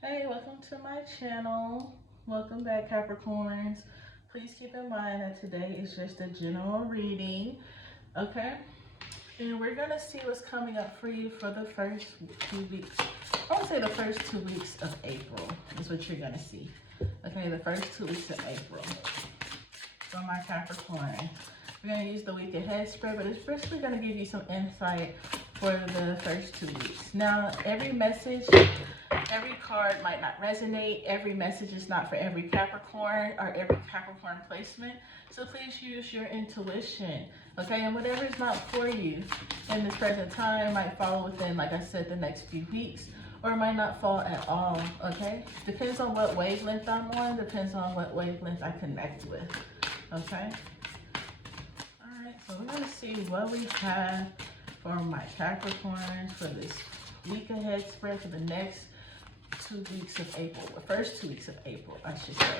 Hey, welcome to my channel. Welcome back, Capricorns. Please keep in mind that today is just a general reading, okay? And we're gonna see what's coming up for you for the first 2 weeks. I would say the first 2 weeks of April is what you're gonna see. Okay, the first 2 weeks of April for my Capricorn. We're gonna use the week ahead spread, but it's first we're gonna give you some insight for the first 2 weeks. Now, every message, every card might not resonate. Every message is not for every Capricorn or every Capricorn placement. So please use your intuition, okay? And whatever is not for you in this present time might fall within, like I said, the next few weeks, or it might not fall at all, okay? Depends on what wavelength I'm on, depends on what wavelength I connect with, okay? All right, so we're gonna see what we have for my Capricorns for this week ahead spread for the next 2 weeks of April, the first 2 weeks of April, I should say.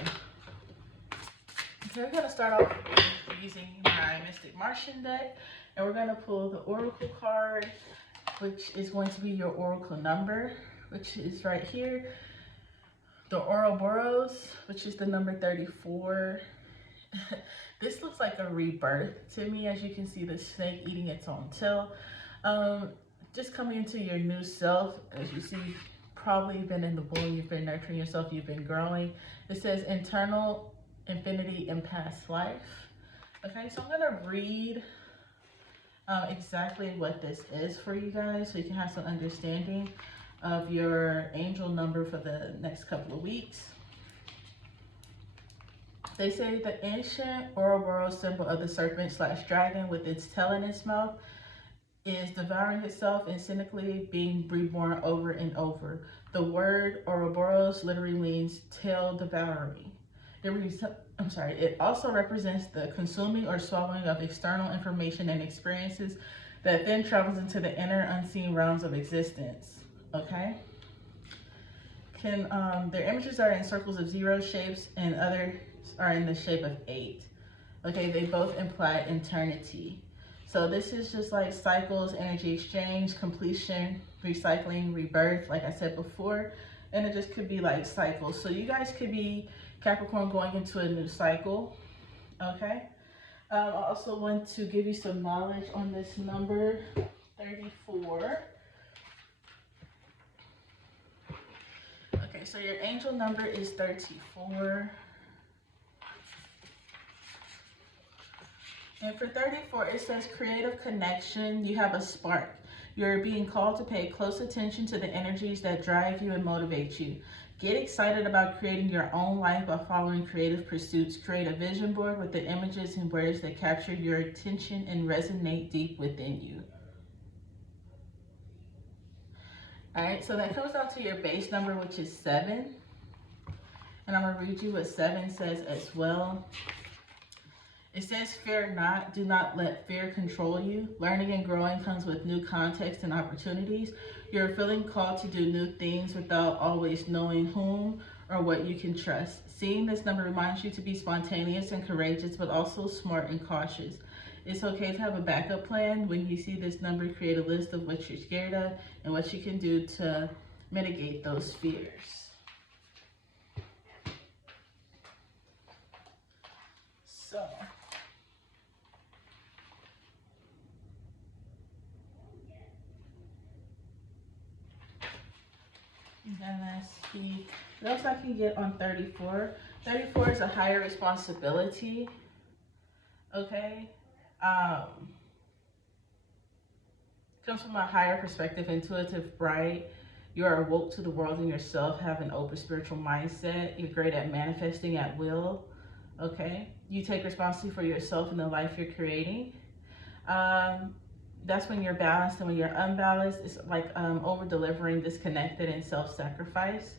Okay, we're gonna start off using my Mystic Martian deck, and we're gonna pull the Oracle card, which is going to be your Oracle number, which is right here. The Ouroboros, which is the number 34. This looks like a rebirth to me, as you can see the snake eating its own tail. Just coming into your new self, as you see, probably been in the womb, you've been nurturing yourself, you've been growing. It says internal infinity in past life. Okay, so I'm gonna read exactly what this is for you guys so you can have some understanding of your angel number for the next couple of weeks. They say the ancient Ouroboros symbol of the serpent/dragon with its tail in its mouth is devouring itself and cynically being reborn over and over. The word Ouroboros literally means tail devouring. It also represents the consuming or swallowing of external information and experiences that then travels into the inner unseen realms of existence. Okay? Their images are in circles of 0 shapes and others are in the shape of 8. Okay, they both imply eternity. So this is just like cycles, energy exchange, completion, recycling, rebirth, like I said before. And it just could be like cycles. So you guys could be Capricorn going into a new cycle, okay? I also want to give you some knowledge on this number, 34. Okay, so your angel number is 34. And for 34, it says creative connection. You have a spark. You're being called to pay close attention to the energies that drive you and motivate you. Get excited about creating your own life by following creative pursuits. Create a vision board with the images and words that capture your attention and resonate deep within you. All right, so that comes down to your base number, which is 7. And I'm gonna read you what 7 says as well. It says, fear not, do not let fear control you. Learning and growing comes with new context and opportunities. You're feeling called to do new things without always knowing whom or what you can trust. Seeing this number reminds you to be spontaneous and courageous, but also smart and cautious. It's okay to have a backup plan. When you see this number, create a list of what you're scared of and what you can do to mitigate those fears. So, then let's see what else I can get on 34. 34 is a higher responsibility. Okay. Comes from a higher perspective, intuitive, bright. You are awoke to the world and yourself, have an open spiritual mindset. You're great at manifesting at will. Okay. You take responsibility for yourself and the life you're creating. That's when you're balanced, and when you're unbalanced, it's like over-delivering, disconnected, and self-sacrifice.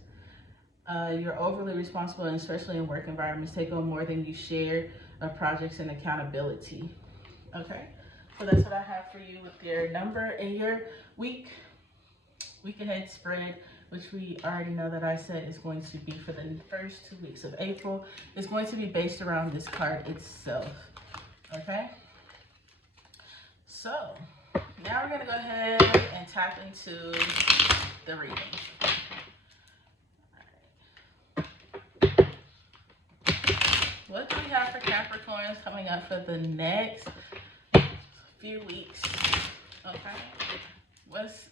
You're overly responsible, and especially in work environments, take on more than you share of projects and accountability. Okay, so that's what I have for you with your number and your week ahead spread, which we already know that I said is going to be for the first 2 weeks of April. It's going to be based around this card itself. Okay. So now we're going to go ahead and tap into the reading. Capricorns coming up for the next few weeks. Okay,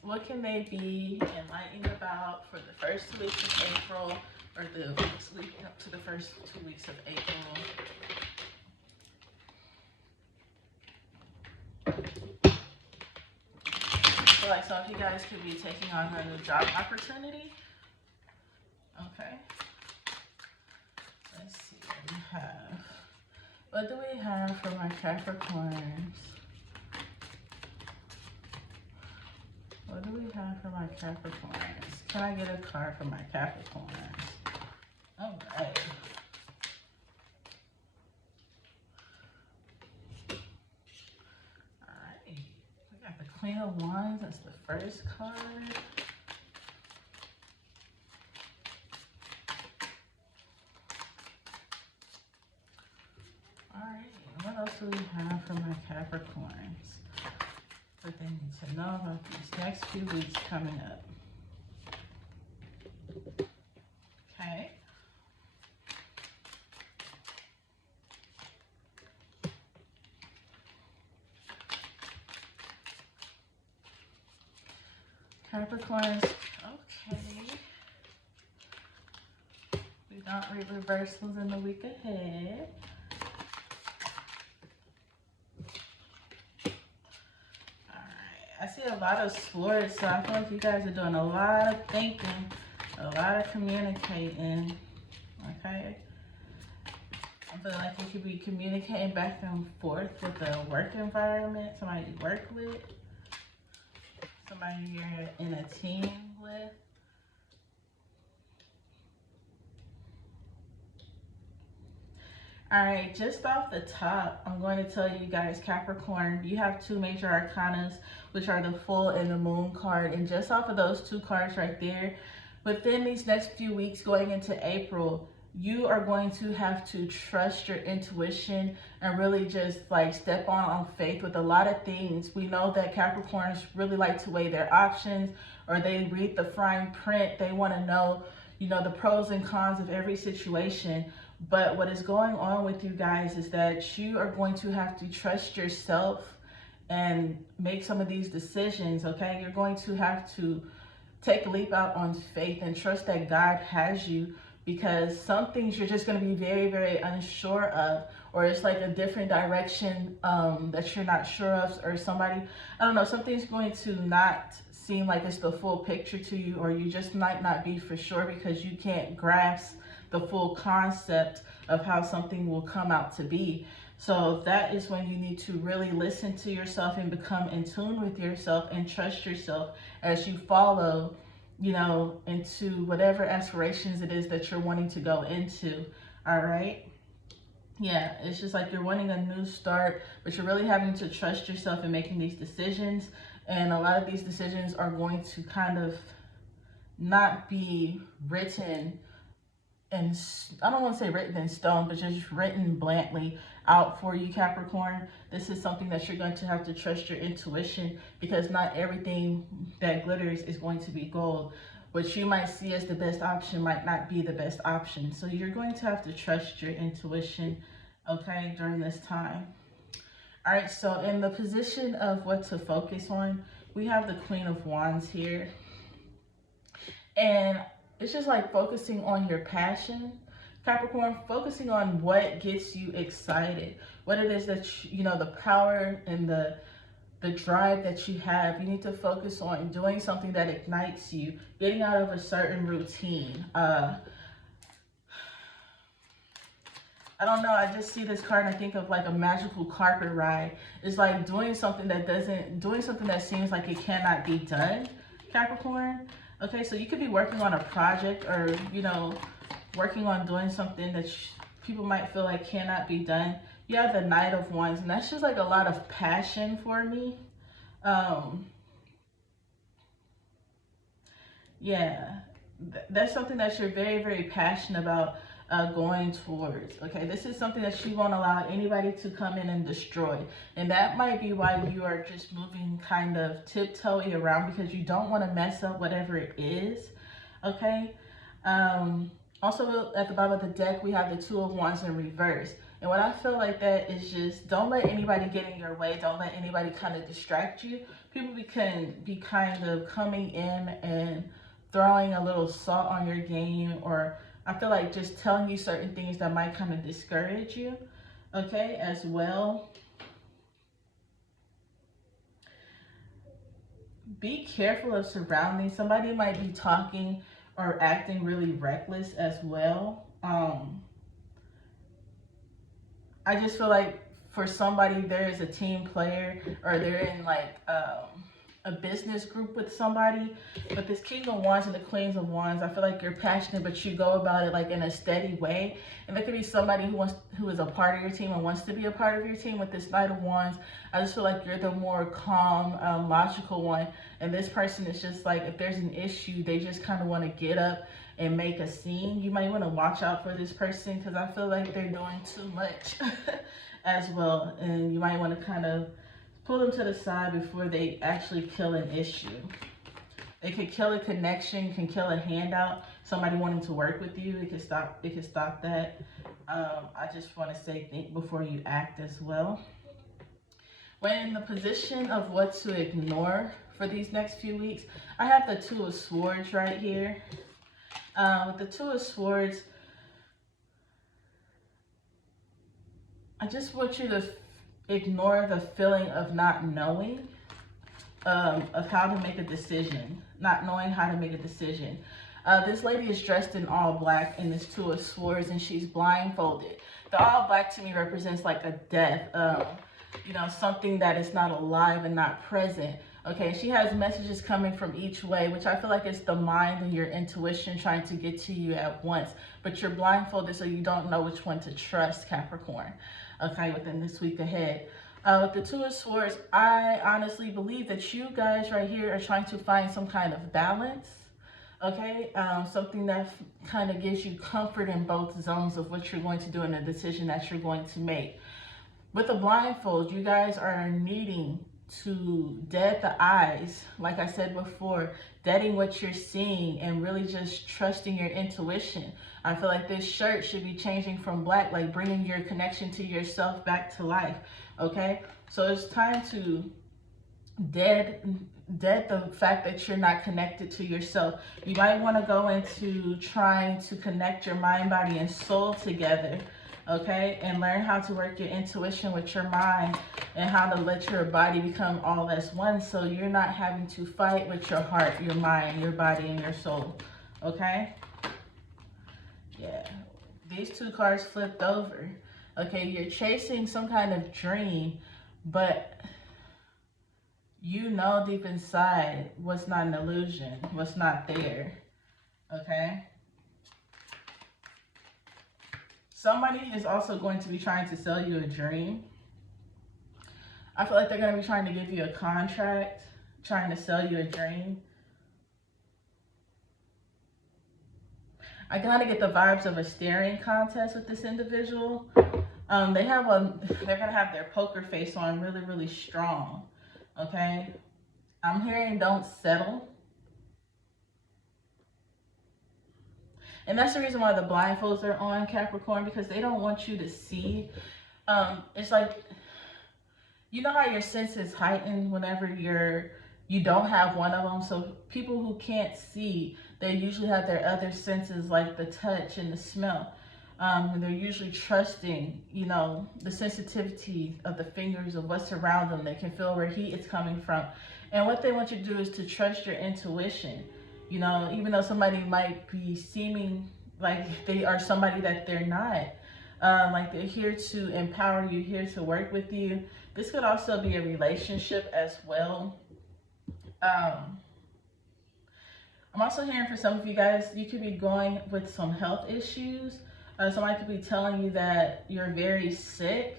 what can they be enlightened about for the first 2 weeks of April, or the weeks leading up to the first 2 weeks of April? So like some of you guys could be taking on a new job opportunity. Okay. Let's see what we have. What do we have for my Capricorns? What do we have for my Capricorns? Can I get a card for my Capricorns? All right. All right. We got the Queen of Wands. That's the first card. All right. What else do we have for my Capricorns? What they need to know about these next few weeks coming up. Okay. Capricorns, okay. We don't read reversals in the week ahead. I see a lot of swords, so I feel like you guys are doing a lot of thinking, a lot of communicating, okay? I feel like you could be communicating back and forth with the work environment, somebody you work with, somebody you're in a team with. All right, just off the top, I'm going to tell you guys, Capricorn, you have two major arcanas, which are the Full and the Moon card. And just off of those two cards right there, within these next few weeks going into April, you are going to have to trust your intuition and really just like step on faith with a lot of things. We know that Capricorns really like to weigh their options, or they read the fine print. They want to know, you know, the pros and cons of every situation. But what is going on with you guys is that you are going to have to trust yourself and make some of these decisions, okay? You're going to have to take a leap out on faith and trust that God has you, because some things you're just going to be very, very unsure of, or it's like a different direction that you're not sure of, or somebody, I don't know, something's going to not seem like it's the full picture to you, or you just might not be for sure because you can't grasp the full concept of how something will come out to be. So that is when you need to really listen to yourself and become in tune with yourself and trust yourself as you follow, you know, into whatever aspirations it is that you're wanting to go into. All right. Yeah, it's just like you're wanting a new start, but you're really having to trust yourself in making these decisions. And a lot of these decisions are going to kind of not be written, and I don't want to say written in stone, but just written blankly out for you, Capricorn. This is something that you're going to have to trust your intuition, because not everything that glitters is going to be gold. What you might see as the best option might not be the best option. So you're going to have to trust your intuition, okay, during this time. All right, so in the position of what to focus on, we have the Queen of Wands here. And it's just like focusing on your passion, Capricorn, focusing on what gets you excited, what it is that, you know, the power and the drive that you have. You need to focus on doing something that ignites you, getting out of a certain routine. I don't know, I just see this card and I think of like a magical carpet ride. It's like doing something that seems like it cannot be done, Capricorn. Okay, so you could be working on a project, or, you know, working on doing something that people might feel like cannot be done. You have the Knight of Wands, and that's just like a lot of passion for me. Yeah, that's something that you're very, very passionate about going towards. Okay, this is something that you won't allow anybody to come in and destroy, and that might be why you are just moving kind of tiptoeing around, because you don't want to mess up whatever it is. Okay. Also at the bottom of the deck we have the Two of Wands in reverse. And when I feel like that is just, don't let anybody get in your way. Don't let anybody kind of distract you. People can be kind of coming in and throwing a little salt on your game, or I feel like just telling you certain things that might kind of discourage you, okay, as well. Be careful of surroundings. Somebody might be talking or acting really reckless as well. I just feel like for somebody, there is a team player, or they're in like a business group with somebody. But this King of Wands and the Queens of Wands, I feel like you're passionate, but you go about it like in a steady way. And there could be somebody who is a part of your team and wants to be a part of your team. With this Knight of Wands, I just feel like you're the more calm, logical one. And this person is just like, if there's an issue, they just kind of want to get up and make a scene. You might want to watch out for this person, because I feel like they're doing too much as well. And you might want to kind of pull them to the side before they actually kill an issue. It could kill a connection, can kill a handout, somebody wanting to work with you. It could stop that. I just want to say, think before you act as well. When in the position of what to ignore for these next few weeks, I have the Two of Swords right here. With the Two of Swords, I just want you to ignore the feeling of not knowing, of how to make a decision, not knowing how to make a decision. This lady is dressed in all black in this Two of Swords, and she's blindfolded. The all black to me represents like a death, you know, something that is not alive and not present. Okay, she has messages coming from each way, which I feel like it's the mind and your intuition trying to get to you at once. But you're blindfolded, so you don't know which one to trust, Capricorn, okay, within this week ahead. With the Two of Swords, I honestly believe that you guys right here are trying to find some kind of balance, okay? Something that kind of gives you comfort in both zones of what you're going to do and the decision that you're going to make. With the blindfold, you guys are needing to dead the eyes, like I said before, deading what you're seeing and really just trusting your intuition. I feel like this shirt should be changing from black, like bringing your connection to yourself back to life, okay? So it's time to dead the fact that you're not connected to yourself. You might want to go into trying to connect your mind, body, and soul together, okay, and learn how to work your intuition with your mind and how to let your body become all as one, so you're not having to fight with your heart, your mind, your body, and your soul, okay? Yeah, these two cards flipped over. Okay, you're chasing some kind of dream, but you know deep inside what's not an illusion, what's not there, okay? Somebody is also going to be trying to sell you a dream. I feel like they're going to be trying to give you a contract, trying to sell you a dream. I kind of get the vibes of a staring contest with this individual. They're going to have their poker face on really, really strong, okay? I'm hearing don't settle. And that's the reason why the blindfolds are on, Capricorn, because they don't want you to see. It's like, you know how your senses heighten whenever you don't have one of them? So people who can't see, they usually have their other senses, like the touch and the smell. And they're usually trusting, you know, the sensitivity of the fingers of what's around them. They can feel where heat is coming from. And what they want you to do is to trust your intuition. You know, even though somebody might be seeming like they are somebody that they're not. Like they're here to empower you, here to work with you. This could also be a relationship as well. I'm also hearing for some of you guys, you could be going with some health issues. Somebody could be telling you that you're very sick,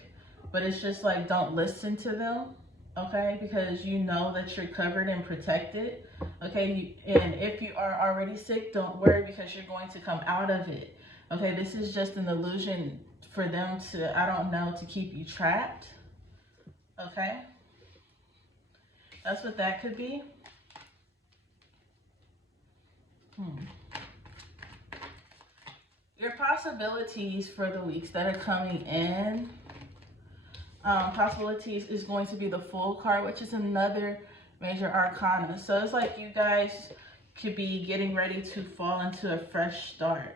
but it's just like, don't listen to them, okay? Because you know that you're covered and protected, okay? And if you are already sick, don't worry, because you're going to come out of it, okay? This is just an illusion for them to, I don't know, to keep you trapped, okay? That's what that could be. Your possibilities for the weeks that are coming in, possibilities is going to be the Fool card, which is another major arcana. So it's like you guys could be getting ready to fall into a fresh start.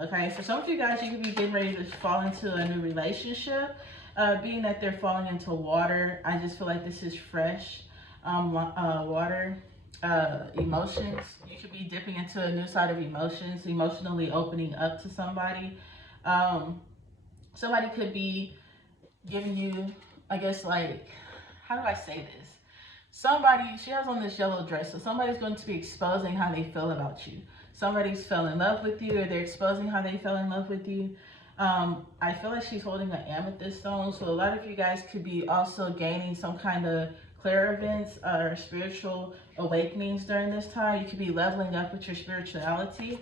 Okay, for some of you guys, you could be getting ready to fall into a new relationship. Being that they're falling into water, I just feel like this is fresh water. Emotions, you could be dipping into a new side of emotions, emotionally opening up to somebody. Somebody could be giving you, I guess, like, how do I say this? Somebody, she has on this yellow dress, so somebody's going to be exposing how they feel about you. Somebody's fell in love with you, or they're exposing how they fell in love with you. I feel like she's holding an amethyst stone, so a lot of you guys could be also gaining some kind of clairvoyance or spiritual awakenings during this time. You could be leveling up with your spirituality.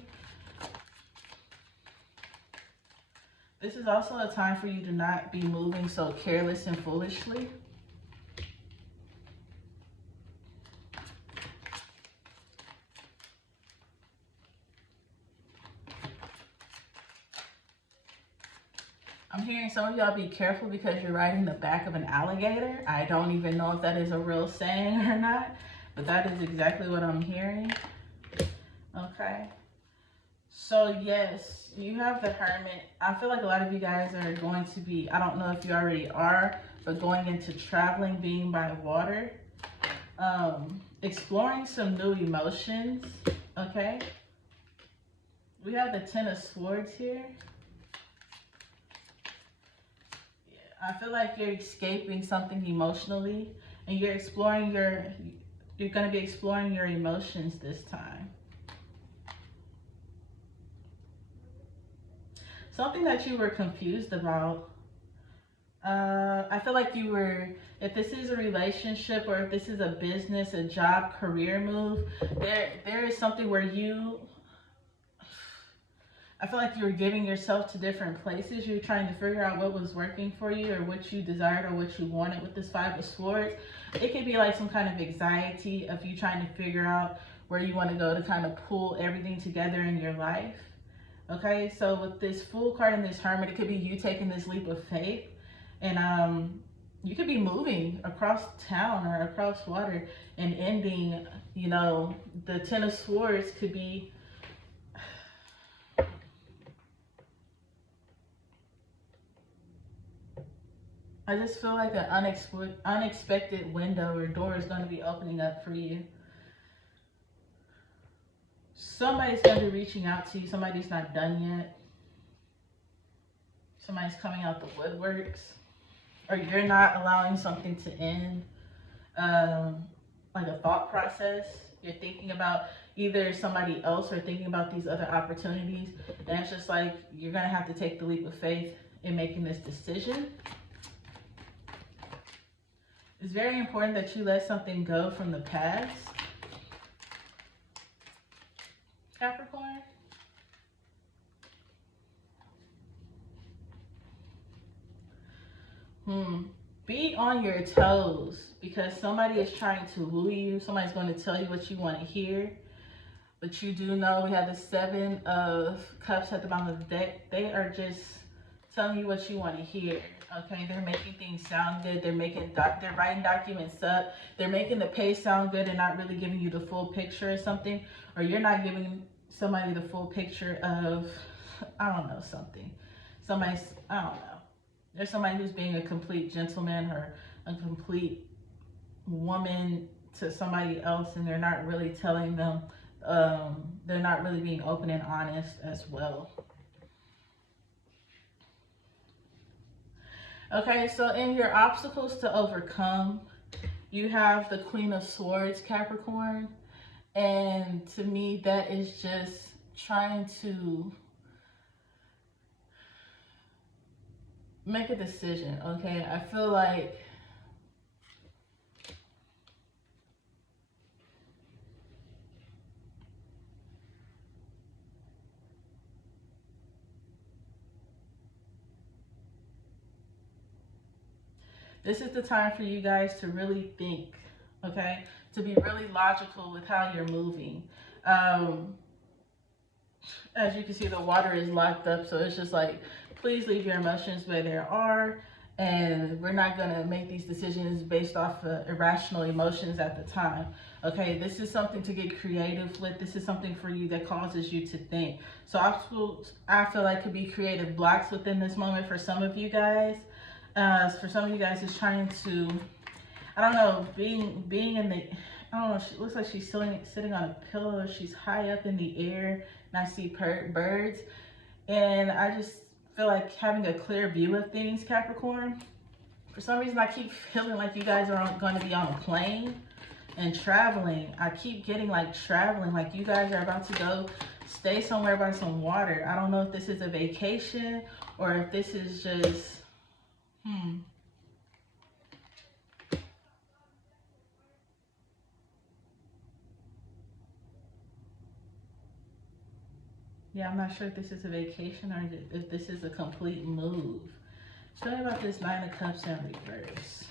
This is also a time for you to not be moving so careless and foolishly. I'm hearing some of y'all be careful because you're riding the back of an alligator. I don't even know if that is a real saying or not, but that is exactly what I'm hearing. Okay. So yes, you have the Hermit. I feel like a lot of you guys are going to be, I don't know if you already are, but going into traveling, being by water, exploring some new emotions. Okay. We have the Ten of Swords here. I feel like you're escaping something emotionally, and you're exploring you're going to be exploring your emotions this time. Something that you were confused about. I feel like you were, if this is a relationship or if this is a business, a job, career move, there is something where I feel like you were giving yourself to different places. You're trying to figure out what was working for you or what you desired or what you wanted with this Five of Swords. It could be like some kind of anxiety of you trying to figure out where you want to go to kind of pull everything together in your life. Okay, so with this Fool card and this Hermit, it could be you taking this leap of faith. And you could be moving across town or across water and ending, you know, the Ten of Swords could be... I just feel like an unexpected window or door is going to be opening up for you. Somebody's going to be reaching out to you. Somebody's not done yet. Somebody's coming out the woodworks. Or you're not allowing something to end. Like a thought process. You're thinking about either somebody else or thinking about these other opportunities. And it's just like you're going to have to take the leap of faith in making this decision. It's very important that you let something go from the past, Capricorn. Be on your toes because somebody is trying to woo you. Somebody's going to tell you what you want to hear. But you do know we have the Seven of Cups at the bottom of the deck. They are just telling you what you want to hear. Okay, they're making things sound good. They're writing documents up. They're making the page sound good and not really giving you the full picture or something. Or you're not giving somebody the full picture of, I don't know, something. I don't know. There's somebody who's being a complete gentleman or a complete woman to somebody else, and they're not really telling them, they're not really being open and honest as well. Okay, so in your obstacles to overcome, you have the Queen of Swords, Capricorn. And to me, that is just trying to make a decision, okay? I feel like this is the time for you guys to really think, okay? To be really logical with how you're moving. As you can see, the water is locked up, so it's just like, please leave your emotions where they are, and we're not going to make these decisions based off of irrational emotions at the time. Okay, this is something to get creative with. This is something for you that causes you to think. So I feel like could be creative blocks within this moment for some of you guys. For some of you guys, it's trying to, I don't know, being in the, I don't know, she looks like she's sitting on a pillow. She's high up in the air, and I see birds. And I just feel like having a clear view of things, Capricorn. For some reason, I keep feeling like you guys are going to be on a plane and traveling. I keep getting like traveling, like you guys are about to go stay somewhere by some water. I don't know if this is a vacation or if this is just, Yeah, I'm not sure if this is a vacation or if this is a complete move. Tell me about this Nine of Cups in reverse.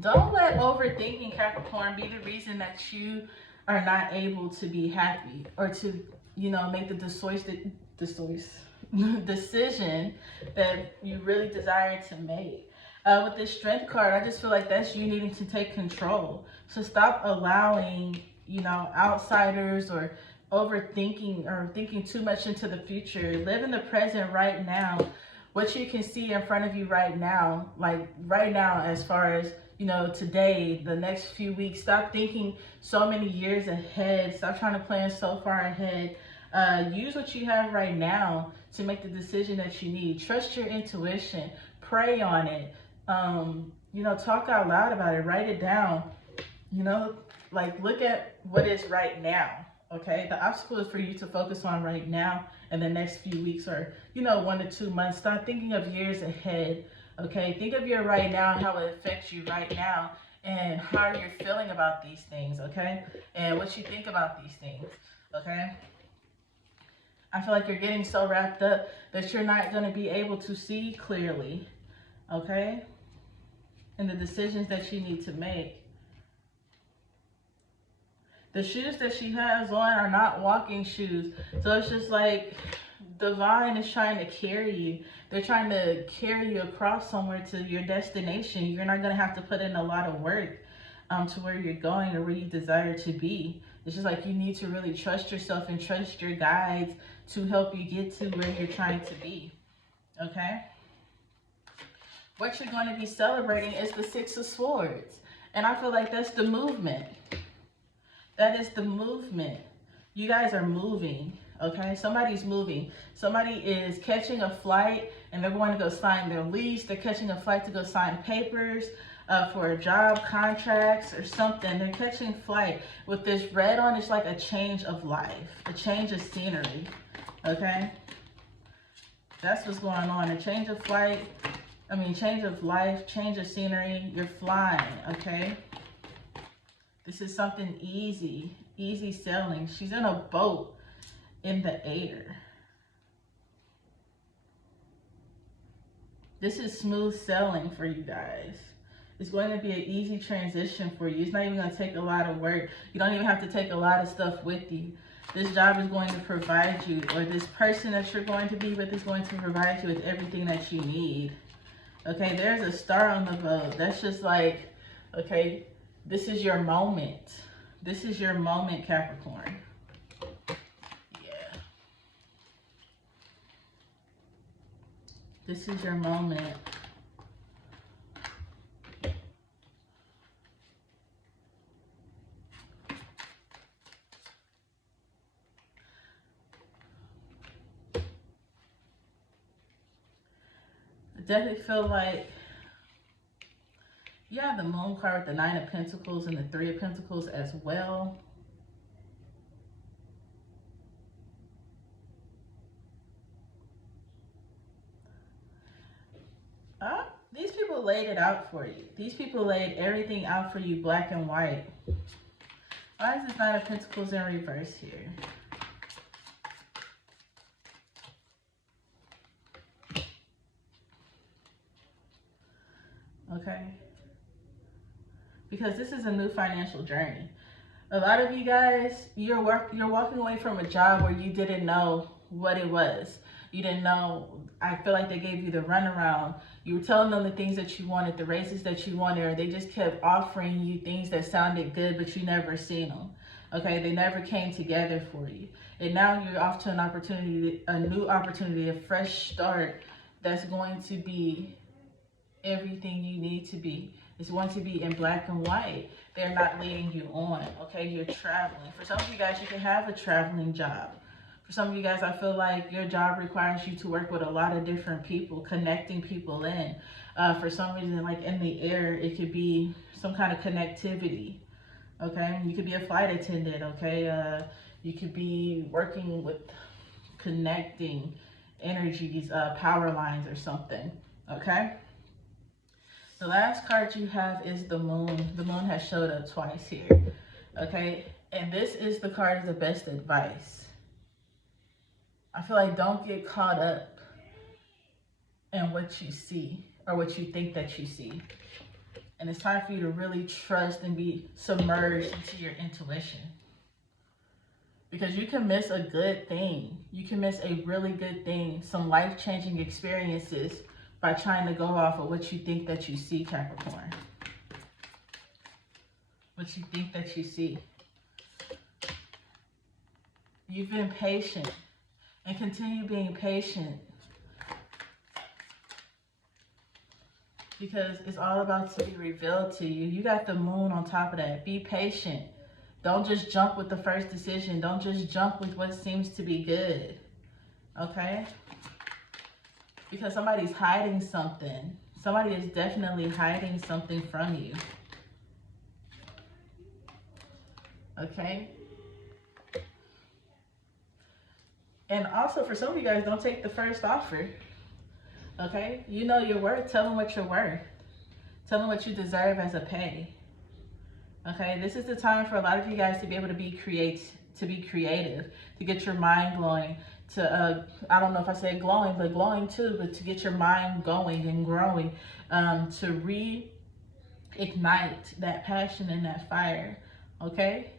Don't let overthinking, Capricorn, be the reason that you are not able to be happy or to, you know, make the decision that you really desire to make. With this Strength card, I just feel like that's you needing to take control. So stop allowing, you know, outsiders or overthinking or thinking too much into the future. Live in the present right now. What you can see in front of you right now, like right now, as far as, you know, today, the next few weeks. Stop thinking so many years ahead. Stop trying to plan so far ahead. Use what you have right now to make the decision that you need. Trust your intuition. Pray on it. You know, talk out loud about it. Write it down. You know, like look at what is right now. Okay, the obstacle is for you to focus on right now in the next few weeks or, you know, 1 to 2 months. Stop thinking of years ahead. Okay, think of your right now, how it affects you right now, and how you're feeling about these things, okay? And what you think about these things, okay? I feel like you're getting so wrapped up that you're not going to be able to see clearly, okay? And the decisions that you need to make. The shoes that she has on are not walking shoes. So it's just like divine is trying to carry you. They're trying to carry you across somewhere to your destination. You're not going to have to put in a lot of work to where you're going or where you desire to be. It's just like you need to really trust yourself and trust your guides to help you get to where you're trying to be. Okay? What you're going to be celebrating is the Six of Swords. And I feel like that's the movement. That is the movement. You guys are moving, okay? Somebody's moving. Somebody is catching a flight and they're going to go sign their lease. They're catching a flight to go sign papers for a job, contracts, or something. They're catching flight. With this red on, it's like a change of life, a change of scenery, okay? That's what's going on. A change of flight, change of life, change of scenery. You're flying, okay? This is something easy, easy sailing. She's in a boat in the air. This is smooth sailing for you guys. It's going to be an easy transition for you. It's not even going to take a lot of work. You don't even have to take a lot of stuff with you. This job is going to provide you, or this person that you're going to be with is going to provide you with everything that you need. Okay, there's a star on the boat. That's just like, okay, this is your moment. This is your moment, Capricorn. Yeah. This is your moment. I definitely feel like you have the Moon card with the Nine of Pentacles and the Three of Pentacles as well. These people laid it out for you. These people laid everything out for you, black and white. Why is this Nine of Pentacles in reverse here? Okay. Because this is a new financial journey. A lot of you guys, you're walking away from a job where you didn't know what it was. You didn't know. I feel like they gave you the runaround. You were telling them the things that you wanted, the races that you wanted, or they just kept offering you things that sounded good, but you never seen them. Okay, they never came together for you. And now you're off to an opportunity, a new opportunity, a fresh start that's going to be everything you need to be. It's going to be in black and white. They're not leading you on, okay? You're traveling. For some of you guys, you can have a traveling job. For some of you guys, I feel like your job requires you to work with a lot of different people, connecting people in. For some reason, like in the air, it could be some kind of connectivity, okay? You could be a flight attendant, okay? You could be working with connecting energies, power lines or something, okay? The last card you have is the moon. The moon has showed up twice here, okay? And this is the card of the best advice. I feel like don't get caught up in what you see or what you think that you see. And it's time for you to really trust and be submerged into your intuition. Because you can miss a good thing. You can miss a really good thing, some life-changing experiences, by trying to go off of what you think that you see, Capricorn. What you think that you see. You've been patient and continue being patient, because it's all about to be revealed to you. You got the moon on top of that. Be patient. Don't just jump with the first decision. Don't just jump with what seems to be good. Okay? Because somebody's hiding something. Somebody is definitely hiding something from you. Okay? And also, for some of you guys, don't take the first offer. Okay? You know your worth. Tell them what you're worth. Tell them what you deserve as a pay. Okay? This is the time for a lot of you guys to be able to be creative, to get your mind glowing. To, I don't know if I said glowing, but glowing too, but to get your mind going and growing, to reignite that passion and that fire, okay?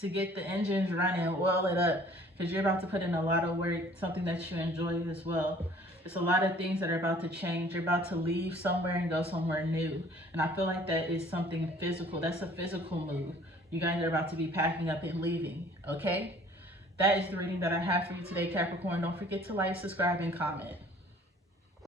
To get the engines running, oil it up, because you're about to put in a lot of work, something that you enjoy as well. It's a lot of things that are about to change. You're about to leave somewhere and go somewhere new. And I feel like that is something physical. That's a physical move. You guys are about to be packing up and leaving, okay? That is the reading that I have for you today, Capricorn. Don't forget to like, subscribe, and comment.